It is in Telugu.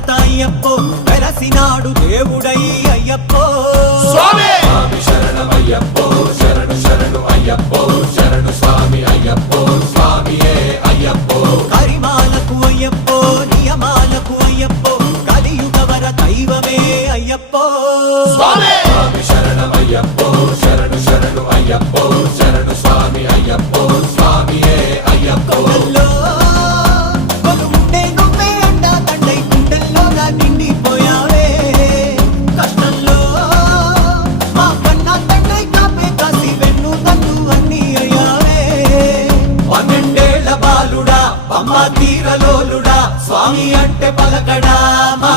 అచ్యుత అయ్యప్పో వెలసినాడు దేవుడై అయ్యప్పో స్వామి శరణమయ్యప్పో శరణు శరణు అయ్యప్పో శరణు స్వామి అయ్యప్పో స్వామియే అయ్యప్పో కరిమాలకు అయ్యప్పో నియమాలకు అయ్యప్పో కలియుగవర దైవమే అయ్యప్పో స్వామి శరణమయ్యప్పో శరణు శరణు అయ్యప్పో శరణు స్వామి అయ్యప్పో స్వామియే అయ్యప్పో కొలుముంటే నువ్వే అండా తండై గుండెల్లోగా నిండిపోయావే కష్టంలో మా కన్నా తండ్రి కాపే కాసి వెన్ను తన్ను అన్ని అయ్యావే 12 ఏళ్ల బాలుడా అమ్మ తీరలోలుడా స్వామి అంటే పలకడా మా